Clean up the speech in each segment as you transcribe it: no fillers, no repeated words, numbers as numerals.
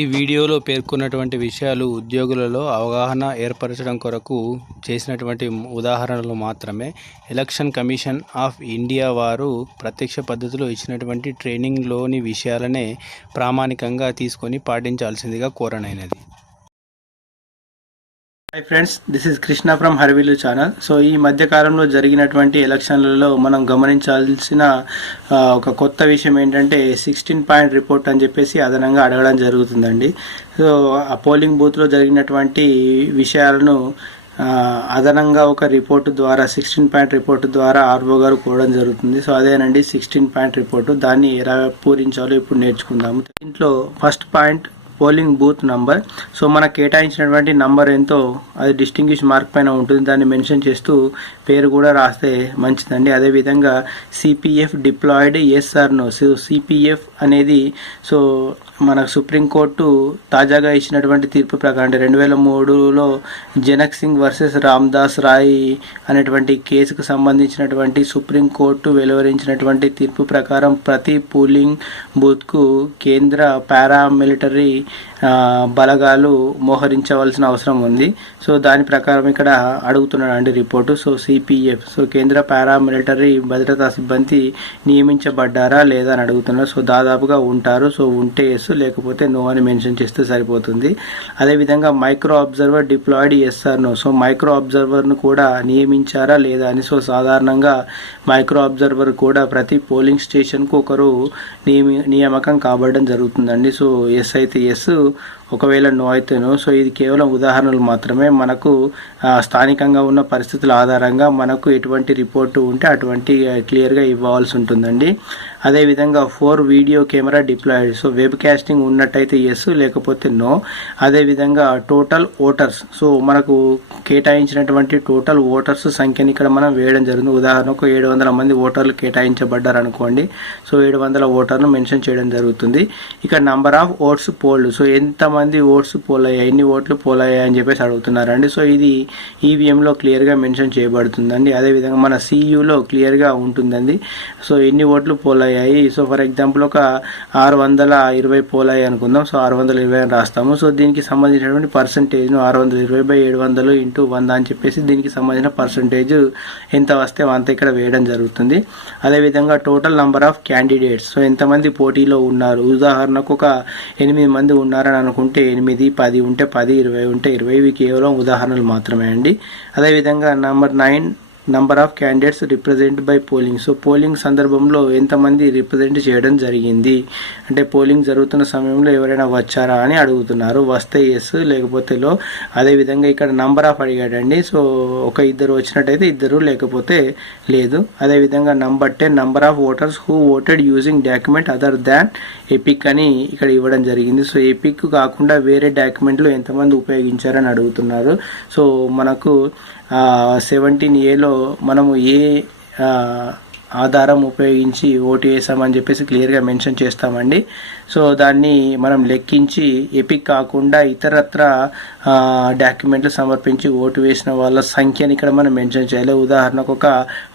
ఈ వీడియోలో పేర్కొన్నటువంటి విషయాలు ఉద్యోగులలో అవగాహన ఏర్పరచడం కొరకు చేసినటువంటి ఉదాహరణలు మాత్రమే. ఎలక్షన్ కమిషన్ ఆఫ్ ఇండియా వారు ప్రత్యక్ష పద్ధతిలో ఇచ్చినటువంటి ట్రైనింగ్లోని విషయాలనే ప్రామాణికంగా తీసుకొని పాటించాల్సిందిగా కోరనైనది. Hi friends, this is Krishna from హర్విలు ఛానల్. సో ఈ మధ్య కాలంలో జరిగినటువంటి ఎలక్షన్లలో మనం గమనించాల్సిన ఒక కొత్త విషయం ఏంటంటే 16 పాయింట్ రిపోర్ట్ అని చెప్పేసి అదనంగా అడగడం జరుగుతుందండి. సో ఆ పోలింగ్ బూత్లో జరిగినటువంటి విషయాలను అదనంగా ఒక రిపోర్టు ద్వారా 16 పాయింట్ రిపోర్టు ద్వారా ఆర్ఓ గారు కోవడం జరుగుతుంది. సో అదేనండి 16 పాయింట్ రిపోర్టు. దాన్ని ఎలా పూరించాలో ఇప్పుడు నేర్చుకుందాము. దీంట్లో first point polling booth number. So మనకు కేటాయించినటువంటి నంబర్ ఎంతో అది డిస్టింగ్విష్ మార్క్ పైన ఉంటుంది. దాన్ని మెన్షన్ చేస్తూ పేరు కూడా రాస్తే మంచిదండి. అదేవిధంగా CPF deployed yes or no. So CPF అనేది సో మన సుప్రీంకోర్టు తాజాగా ఇచ్చినటువంటి తీర్పు ప్రకారం 2003లో జనక్ సింగ్ వర్సెస్ రామ్దాస్ రాయ్ అనేటువంటి కేసుకు సంబంధించినటువంటి సుప్రీంకోర్టు వెలువరించినటువంటి తీర్పు ప్రకారం ప్రతి పోలింగ్ బూత్కు కేంద్ర పారామిలిటరీ బలగాలు మోహరించవలసిన అవసరం ఉంది. సో దాని ప్రకారం ఇక్కడ అడుగుతున్నాడండి రిపోర్టు. సో సిపిఎఫ్ సో కేంద్ర పారామిలిటరీ భద్రతా సిబ్బంది నియమించబడ్డారా లేదా అని అడుగుతున్నారు. సో దాదాపుగా ఉంటారు. సో ఉంటే ఎస్, లేకపోతే నో అని మెన్షన్ చేస్తే సరిపోతుంది. అదేవిధంగా micro observer deployed yes or no. So micro అబ్జర్వర్ను కూడా నియమించారా లేదా అని. సో సాధారణంగా మైక్రో అబ్జర్వర్ కూడా ప్రతి పోలింగ్ స్టేషన్కు ఒకరు నియామకం కాబడడం జరుగుతుందండి. సో ఎస్ అయితే ఎస్, ఒకవేళ నో అయితే నో. సో ఇది కేవలం ఉదాహరణలు మాత్రమే. మనకు స్థానికంగా ఉన్న పరిస్థితుల ఆధారంగా మనకు ఎటువంటి రిపోర్టు ఉంటే అటువంటి క్లియర్గా ఇవ్వాల్సి ఉంటుందండి. అదేవిధంగా 4 video camera deployed. So web casting ఉన్నట్టయితే ఎస్, లేకపోతే నో. అదేవిధంగా టోటల్ ఓటర్స్. సో మనకు కేటాయించినటువంటి టోటల్ ఓటర్స్ సంఖ్యని ఇక్కడ మనం వేయడం జరుగుతుంది. ఉదాహరణకు 700 మంది ఓటర్లు కేటాయించబడ్డారు అనుకోండి. సో 700 ఓటర్ను మెన్షన్ చేయడం జరుగుతుంది. ఇక్కడ number of votes fold. So ఎంతమంది ఓట్స్ పోల్ అయ్యాయి, ఎన్ని ఓట్లు పోల్ అయ్యాయి అని చెప్పేసి అడుగుతున్నారండి. సో ఇది ఈవీఎంలో క్లియర్గా మెన్షన్ చేయబడుతుందండి. అదేవిధంగా మన సియులో క్లియర్గా ఉంటుందండి. సో ఎన్ని ఓట్లు పోల్ అయ్యాయి. సో ఫర్ ఎగ్జాంపుల్ ఒక 620 పోల్ అయ్యాయి అనుకుందాం. సో 620 అని రాస్తాము. సో దీనికి సంబంధించినటువంటి పర్సంటేజ్ను 620/700 ఇంటూ 100 అని చెప్పేసి దీనికి సంబంధించిన పర్సంటేజ్ ఎంత వస్తే అంత ఇక్కడ వేయడం జరుగుతుంది. అదేవిధంగా total number of candidates. So ఎంతమంది పోటీలో ఉన్నారు. ఉదాహరణకు ఒక 8 మంది ఉన్నారని అనుకుంటే 8, 10 ఉంటే 10, 20 ఉంటే 20. ఇవి కేవలం ఉదాహరణలు మాత్రమే అండి. అదేవిధంగా number 9 number of candidates represent by polling. So polling సందర్భంలో ఎంతమంది రిప్రజెంట్ చేయడం జరిగింది అంటే పోలింగ్ జరుగుతున్న సమయంలో ఎవరైనా వచ్చారా అని అడుగుతున్నారు. వస్తే ఎస్, లేకపోతే లో. అదేవిధంగా ఇక్కడ నంబర్ ఆఫ్ అడిగాడండి. సో ఒక 2 వచ్చినట్టయితే 2, లేకపోతే లేదు. అదేవిధంగా number 10 number of voters who voted using document other than epic అని ఇక్కడ ఇవ్వడం జరిగింది. సో ఎపిక్ కాకుండా వేరే డాక్యుమెంట్లు ఎంతమంది ఉపయోగించారని అడుగుతున్నారు. సో మనకు 17A మనము ఏ ఆధారం ఉపయోగించి ఓటు వేసామని చెప్పేసి క్లియర్గా మెన్షన్ చేస్తామండి. సో దాన్ని మనం లెక్కించి ఎపిక్ కాకుండా ఇతరత్ర డాక్యుమెంట్లు సమర్పించి ఓటు వేసిన వాళ్ళ సంఖ్యని ఇక్కడ మనం మెన్షన్ చేయాలి. ఉదాహరణకు ఒక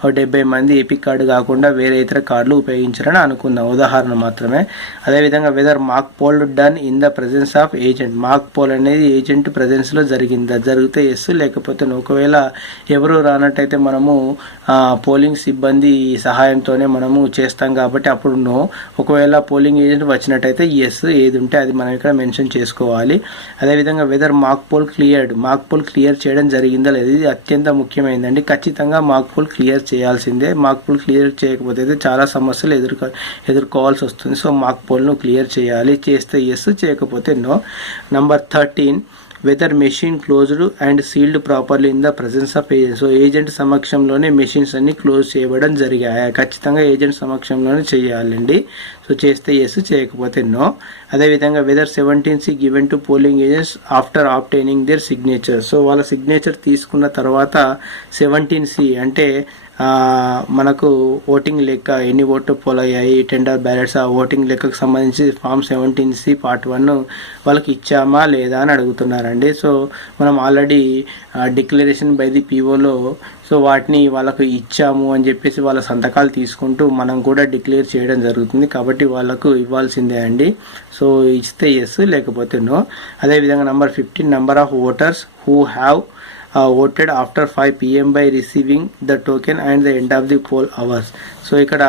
70 మంది ఎపిక్ కార్డు కాకుండా వేరే ఇతర కార్డులు ఉపయోగించారని అనుకుందాం, ఉదాహరణ మాత్రమే. అదేవిధంగా whether mock poll done in the presence of agent. Mock poll అనేది ఏజెంట్ ప్రెజెన్స్లో జరిగిందా, జరిగితే ఎస్, లేకపోతే ఒకవేళ ఎవరు రానట్టయితే మనము పోలింగ్ సిబ్బంది సహాయంతోనే మనము చేస్తాం కాబట్టి అప్పుడు నో. ఒకవేళ పోలింగ్ ఏజెంట్ వచ్చినట్టయితే ఎస్, ఏది ఉంటే అది మనం ఇక్కడ మెన్షన్ చేసుకోవాలి. అదేవిధంగా whether mock poll cleared. Mock poll clear చేయడం జరిగిందా లేదు, ఇది అత్యంత ముఖ్యమైనదండి. ఖచ్చితంగా మాక్ పోల్ క్లియర్ చేయాల్సిందే. మాక్ పోల్ క్లియర్ చేయకపోతే అయితే చాలా సమస్యలు ఎదుర్కోవాల్సి వస్తుంది. సో మాక్ పోల్ను క్లియర్ చేయాలి. చేస్తే ఎస్, చేయకపోతే no. Number 13 whether machine closed and sealed properly in the presence of agent. So agent సమక్షంలోనే మెషిన్స్ అన్ని క్లోజ్ చేయబడడం జరిగాయి. ఖచ్చితంగా ఏజెంట్ సమక్షంలోనే చేయాలండి. సో చేస్తే ఎస్, చేయకపోతే నో. అదేవిధంగా whether 17C given to polling agents after obtaining their signature. So వాళ్ళ సిగ్నేచర్ తీసుకున్న తర్వాత 17C అంటే మనకు ఓటింగ్ లెక్క ఎన్ని ఓట్లు పోలయ్యాయి, టెండర్ బ్యాలెట్స్, ఆ ఓటింగ్ లెక్కకు సంబంధించి ఫామ్ 17C పార్ట్ 1 వాళ్ళకి ఇచ్చామా లేదా అని అడుగుతున్నారండి. సో మనం ఆల్రెడీ డిక్లరేషన్ బై ది పీఓలో సో వాటిని వాళ్ళకు ఇచ్చాము అని చెప్పేసి వాళ్ళ సంతకాలు తీసుకుంటూ మనం కూడా డిక్లేర్ చేయడం జరుగుతుంది. కాబట్టి వాళ్ళకు ఇవ్వాల్సిందే అండి. సో ఇస్తే ఎస్, లేకపోతే నో. అదేవిధంగా number 15, number of voters who have voted after 5 PM by receiving the token and the end of the poll hours. So ఇక్కడ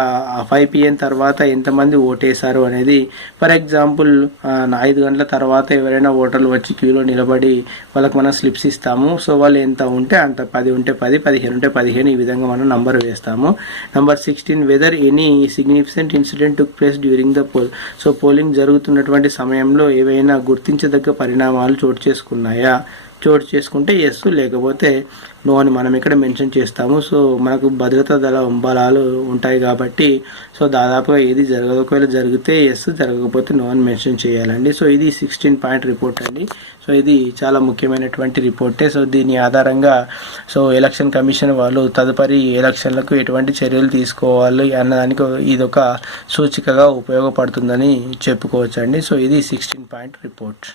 5 PM తర్వాత ఎంతమంది ఓటేశారు అనేది, ఫర్ ఎగ్జాంపుల్ 5 గంటల తర్వాత ఎవరైనా ఓటర్లు వచ్చి క్యూలో నిలబడి వాళ్ళకి మనం స్లిప్స్ ఇస్తాము. సో వాళ్ళు ఎంత ఉంటే అంత, 10 ఉంటే 10, 15 ఉంటే 15, ఈ విధంగా మనం నంబర్ వేస్తాము. Number 16, whether any significant incident took place during the poll. So polling జరుగుతున్నటువంటి సమయంలో ఏవైనా గుర్తించదగ్గ పరిణామాలు చోటు చేసుకుంటే ఎస్, లేకపోతే నో అని మనం ఇక్కడ మెన్షన్ చేస్తాము. సో మనకు భద్రతా బలాలు ఉంటాయి కాబట్టి సో దాదాపుగా ఏది జరగదు. ఒకవేళ జరిగితే ఎస్, జరగకపోతే నో అని మెన్షన్ చేయాలండి. సో ఇది 16 పాయింట్ రిపోర్ట్ అండి. సో ఇది చాలా ముఖ్యమైనటువంటి రిపోర్టే. సో దీని ఆధారంగా సో ఎలక్షన్ కమిషన్ వాళ్ళు తదుపరి ఎలక్షన్లకు ఎటువంటి చర్యలు తీసుకోవాలి అన్నదానికి ఇదొక సూచికగా ఉపయోగపడుతుందని చెప్పుకోవచ్చండి. సో ఇది 16 పాయింట్ రిపోర్ట్.